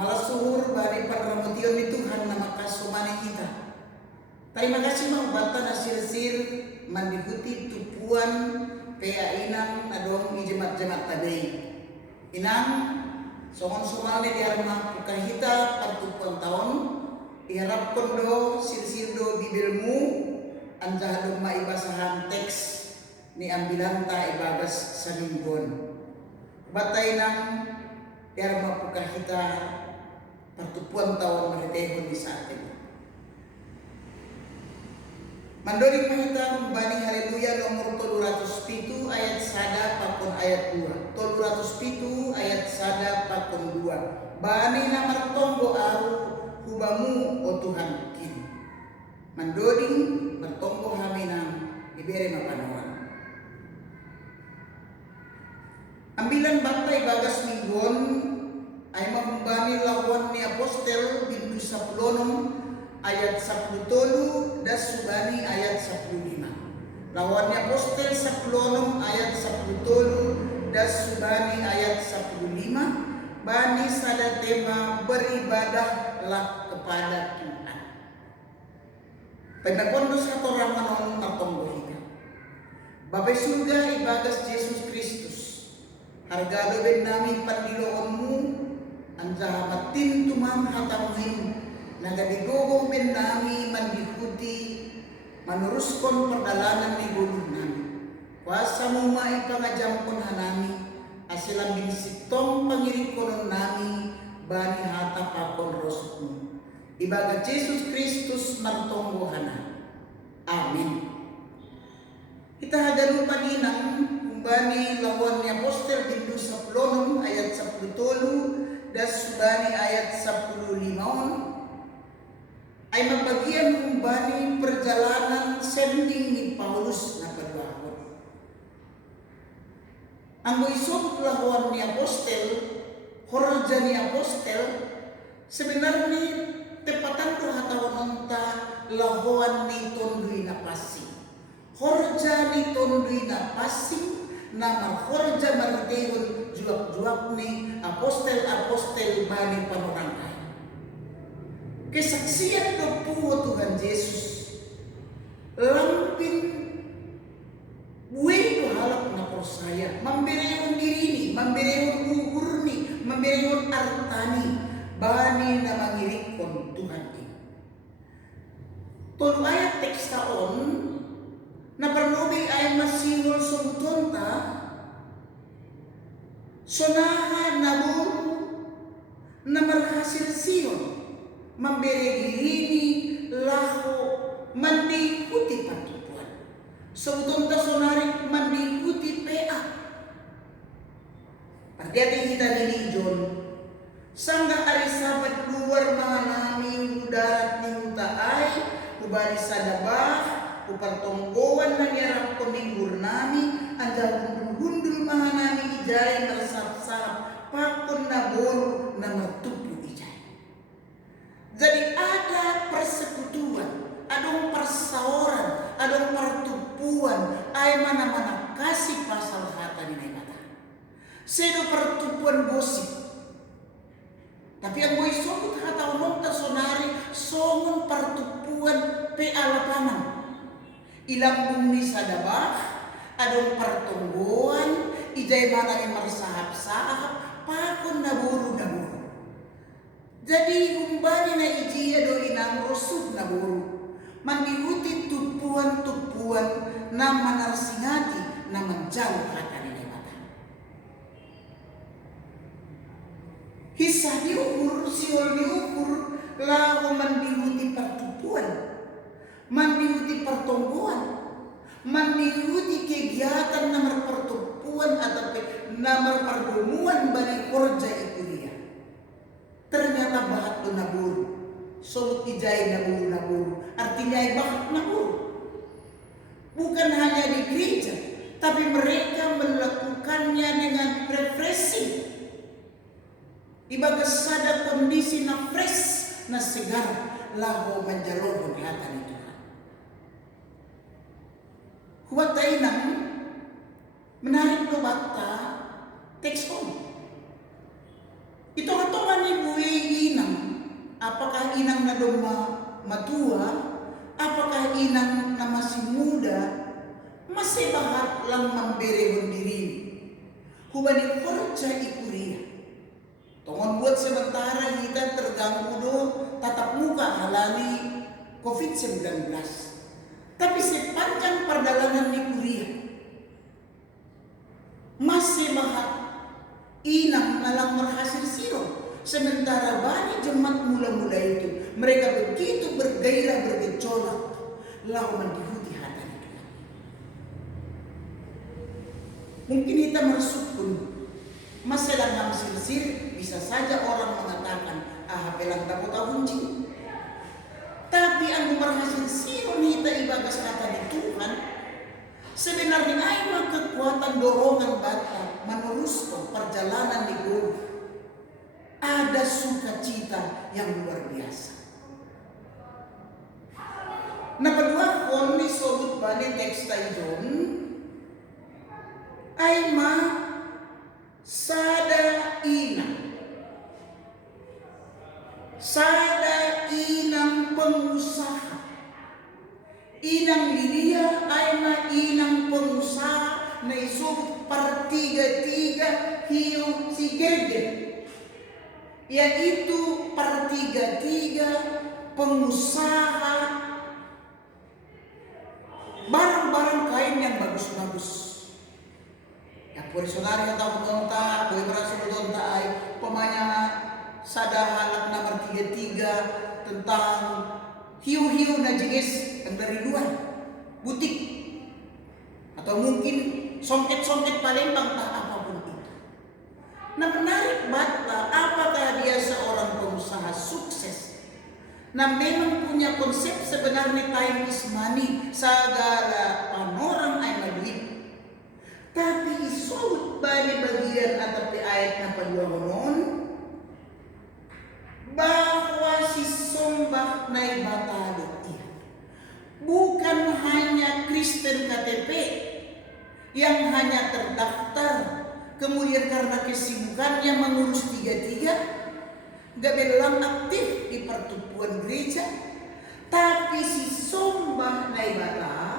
Malas suhur bari panramution ni Tuhan na makasumani kita. Terima kasih mau bata na sir mandihuti tupuan kaya inang nadong ijemat-jemat tadi. Inang songon sumal ni diharma pukahita pertupuan tahun iharap kondo sir do bibirmu anjahadong maibasahan teks ni ambilan ta ibagas sa minggon. Batay nang diharma pukahita pertupuan tahun meretehon di saat ini. Mandoring mahita membani haleluya nomor 307 ayat 1 pakon ayat 2. 307 ayat 1 pakon 2. Bani namar tombo aru hubamu o Tuhan kin. Mandoring mertombo haminang ibere mapanawan. Ambilan batay bagas minggon ay mahumbani lawan ni apostel bintu saplonom ayat 10 das subani ayat 15. Lawan ni apostel saplonom ayat 10 das subani ayat 15. Bani sada tema beribadahlah kepada Tuhan. Penakondos katorang manon matonggohika. Bapak surga ibagas Yesus Kristus. Harga ben nami pandiloonmu anjaha matin tumang hatamuhin nagadigogo ben nami mandihuti manuruskan perjalanan ni guluh nami. Kuasa mo maipangajampon hanami asilang binisitong pangirikonon nami bani hata pakon rosmu. Ibaga Jesus Kristus mantonggohana. Amin. Kita hadalu paninang bani lawan ni apostel bintu saplonom ayat 10 das subani ayat 15 ay magbagian kumbani perjalanan sending ni Paulus na padwakot. Ang isog lawan ni apostel, horja ni apostel, sebenarnya tepatan ko hatawan ta lawan ni tondoy na pasing. Horja ni tondoy na pasing nama horja martehon juak-juak ni apostel-apostel bani panorangay. Kesaksian do po Tuhan Yesus lampin buhay do halap na prosaya mambereon dirini, mambereon uhurni, mambereon artani bani na mangirikon Tuhan ini. Tulu ayat teks taon na pernobi ay masingol sumtunta sonaha nabur na malhasil siyon memberi girini lahu mandihuti patupuan sumtunta sonari mandihuti PA. Pagdating kita ni John sangga ari sabat luar mga nami udarat ni utaay ubari sa dabah upartonggowan na niyarap kumingur nami anjal hundul-hundul mga nami ijay marsap-sarap pakon na bolo na matupo ijay. Jadi ada persekutuan, adong persaoran, adong pertupuan ay mana-mana kasih pasal hata ni mata. Sedo pertupuan gosip. Tapi ang boy somot hata umong tasonari somon pertupuan PA lapangan. Ilang bumi sa dabah, adong pertungguan, ijay manang marsahap-sahap, pakon naburu-naburu. Jadi humbani na ijiya do inang rosub naburu, mandihuti tupuan-tupuan na manarsingati na menjauh hata ni mata. Hisah diukur, siol diukur, lahu mandihuti pertupuan. Mandihuti pertumbuhan, mandihuti kegiatan nomor pertumbuhan atau nomor pertemuan bani korja itu dia. Ternyata bahat do naburu, sobut ijay naburu, artinya ay bahat naburu. Bukan hanya di gereja, tapi mereka melakukannya dengan refreshing. Ibagas sada kondisi na fresh, na segar, lahu menjalobon hatan itu. Huwag tayo nang menarik do bata teks on. Ito nga ni buhay apakah inang na doma matua, apakah inang na masih muda, masih bahat lang memberi diri. Hubani korja ikuria. Tongon buat sementara kita terganggu do tatap muka halali COVID-19. Tapi sepanjang perjalanan di kuliah masih bahat inang nalang berhasil siro. Sementara banyak jemaat mula-mula itu mereka begitu bergairah bergejolak lalu mendihuti hati itu. Mungkin kita masuk pun masalah ngam silsir, bisa saja orang mengatakan pelang takut kunci. Tapi aku berhasil siro nita ibagas kata di Tuhan. Sebenarnya ada kekuatan dorongan bata meneruskan perjalanan di golf. Ada sukacita yang luar biasa. Nah kedua koni sobut bani teks taijon aima sada inang pengusaha. Inang Lydia aima inang pengusaha na isubut pertiga-tiga hiu si gede. Yaitu pertiga-tiga pengusaha barang-barang kain yang bagus-bagus. Ya puri saudari atau donta, puri merasa donta ay pemanya sada halak nomor 33 tentang hiu-hiu na jenis yang dari luar butik atau mungkin songket-songket Palembang tak apapun itu. Nah menarik banget, apakah dia seorang pengusaha sukses? Nah memang punya konsep sebenarnya time is money, segala panorang ay maduit. Tapi isubut bali bagian atau ayat na paduangon bahwa si sombak na ibatado iya. Bukan hanya Kristen KTP yang hanya terdaftar, kemudian karena kesibukannya mengurus tiga-tiga, gak belang aktif di pertubuhan gereja. Tapi si sombah naibata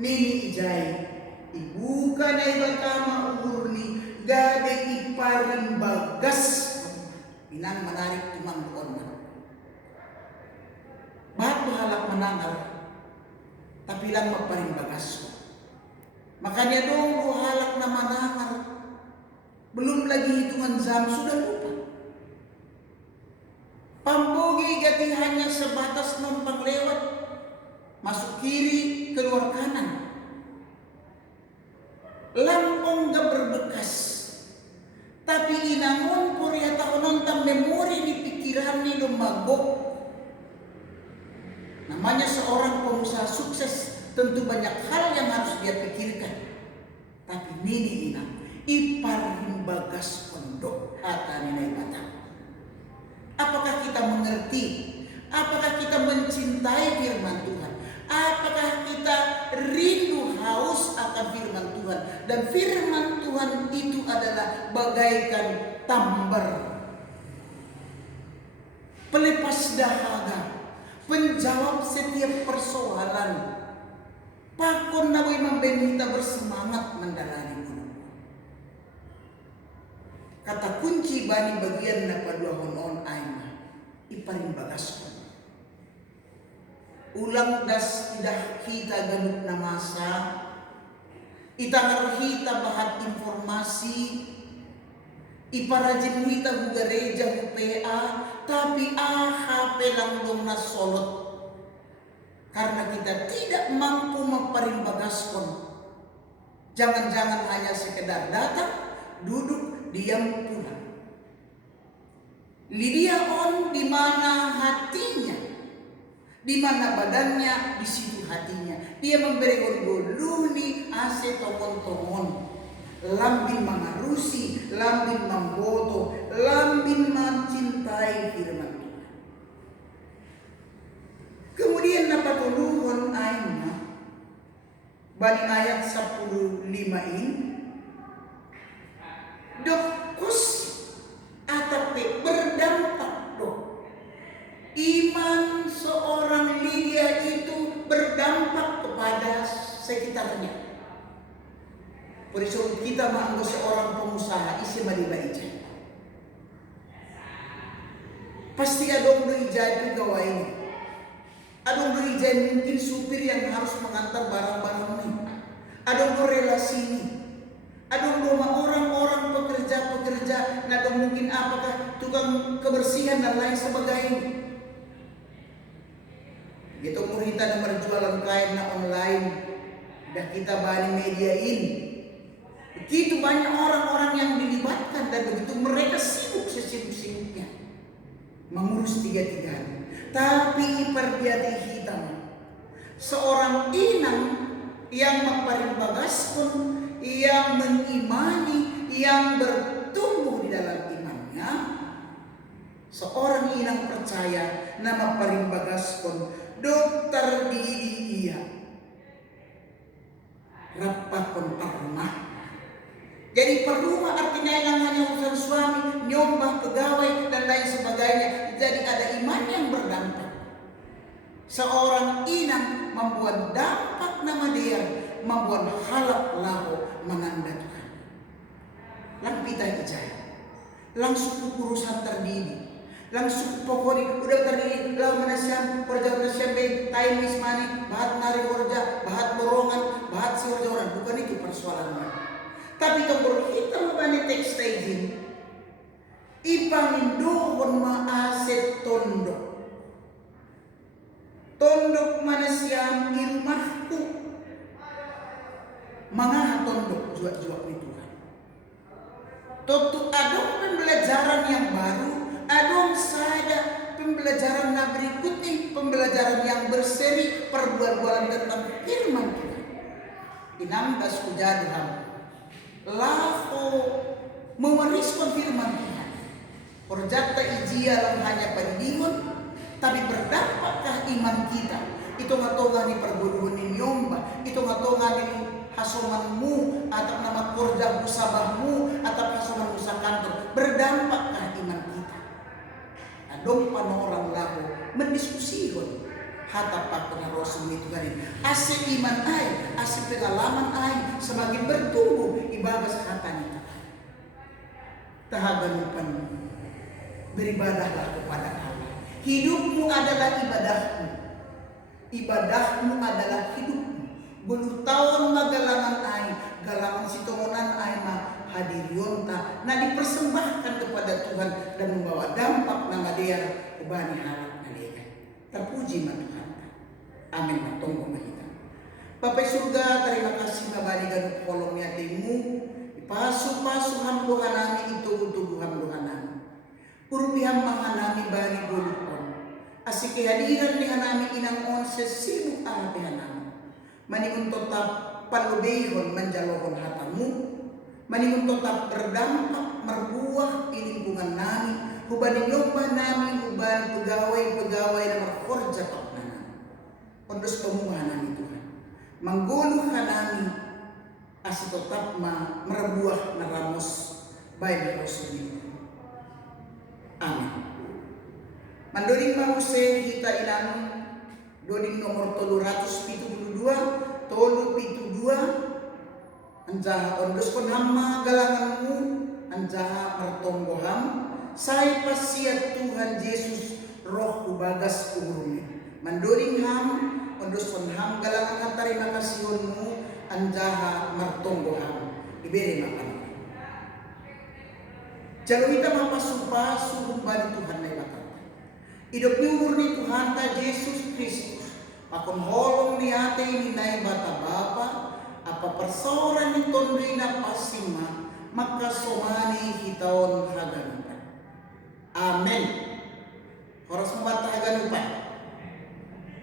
nini ijay ibuka naibata maurni gade iparin bagas. Inang menarik timang doon. Bahat bahalak menangal tapi lang magparin bagas. Makanya dong halak na manangal. Belum lagi hitungan jam sudah lupa. Pambogi gati hanya sebatas numpang lewat. Masuk kiri, keluar kanan. Lampong gak berbekas. Tapi inangon puriya taonon tam memori di pikiran ni lumagok. Namanya seorang pengusaha sukses, tentu banyak hal yang harus dia pikirkan. Tapi nini inang iparin bagas pondok hata ninay mata. Apakah kita mengerti? Apakah kita mencintai firman Tuhan? Apakah kita rindu haus akan firman Tuhan? Dan firman Tuhan itu adalah bagaikan tambar, pelepas dahaga, penjawab setiap persoalan. Pakon nawi membenita bersemangat menjalani hidup. Kata kunci bani bagian na paduahon aina iparing bagas. Ulang das tidak kita ganut na masa, itangar kita bahat informasi, iparajin kita hugareja hupea, tapi HP lang dong na solot. Karena kita tidak mampu memperimbagaskan. Jangan-jangan hanya sekedar datang, duduk, diam, pulang. Lydia on di mana hatinya, di mana badannya, di situ hatinya. Dia memberi goluni ase tomon-tomon. Lambin mengarusi, lambin memboto, lambin mencintai firman Tuhan. Kemudian napatuluhon ayna bani ayat 15 in dokus atape berdampak do Por eso kita maanggo seorang pengusaha isi maliba ija. Pasti adong do ija pegawai ini. Adong do ija mungkin supir yang harus mengantar barang-barang ini. Adong do relasi ini. Adong do orang-orang pekerja-pekerja. Nadong mungkin apakah tukang kebersihan dan lain sebagainya. Gitu murita na berjualan kain na online. Dan kita bani media ini. Begitu banyak orang-orang yang dilibatkan dan begitu mereka sibuk sesibuk-sibuknya mengurus tiga-tiganya. Tapi perbiati hitam seorang inang yang memparibagaskan, yang mengimani, yang bertumbuh di dalam imannya. Seorang inang percaya nama parimbagaskan dokter diri ia rapakon parumah. Jadi perumah artinya yang hanya urusan suami, nyombah, pegawai, dan lain sebagainya. Jadi ada iman yang berdampak. Seorang inang membuat dampak nama dia, membuat halak lahu menanda Tuhan. Lang pita ijaya, lang suku urusan terdiri, lang suku pokoknya udah terdiri, lang manasyam, korja manasyam, time is money, bahat nari korja, bahat borongan, bahat si orang. Bukan itu persoalannya. Tapi kalau kita membani teks tajin, ipangindohon maaset tondok. Tondok mana siang ilmahku. Mga tondok juak-juak ni Tuhan. Tentu adong pembelajaran yang baru, adong saja pembelajaran na berikutnya, pembelajaran yang berseri perbualan tentang firman Tuhan. Inamdas kujadham. Lahu mewariskan firman Tuhan. Perjata ijia lang hanya pandingon, tapi berdampatkah iman kita? Itu ngatongan ni perguruan ni nyomba, itu ngatongan ni hasomanmu, atau nama korja usabahmu, atau hasoman usa kantor. Berdampakkah iman kita? Adong panorang lahu mendiskusikan. Hatap pakna Rasul itu garin. Asik iman ay, asik pengalaman ay, semakin bertumbuh ibadah kata itu. Tahagan beribadahlah kepada Allah. Hidupmu adalah ibadahmu. Ibadahmu adalah hidupmu. Bulu tahun magalangan ay, galangan sitongonan ay ma hadirionta. Nah dipersembahkan kepada Tuhan dan membawa dampak nama dia ubani halak nalika. Terpuji Tuhan. Amin. Matunggu kita. Bapak surga, terima kasih mabali dan kolom yatimu. Pasu-pasu hamduhan nami itu untuk hamduhan nami. Purubiham mahanami bani bolukon. Asik kehadiran dengan nami inang on sesibuk ahapihan nami. Manimun tetap palubihon menjalohon hatamu. Manimun tetap berdampak merbuah di lingkungan nami. Hubani nyobah nami, hubani pegawai-pegawai dan berkorja tok nami. Ondos pemuhanan Tuhan. Mangguluh kanami asih tetap merebuah naramos baik Rasul itu. Amin. Mandoring mause kita ilang doding nomor 372 anjaha ondos penhamma galanganmu anjaha pertonggoham saya pasiat Tuhan Yesus roh kubagas umurnya. Mandoring ham ondos penham galangan terima kasihunmu anjaha martonggoham iberi makan. Jalo kita mapasu-pasu kumbali Tuhan na ibakat. Hidup ni murni Tuhan ta Yesus Kristus. Akon holong ni ate ni na bata bapa apa persoalan ni tondri na pasima makasomani hitaon haganupan. Amen. Horas mabata haganupan.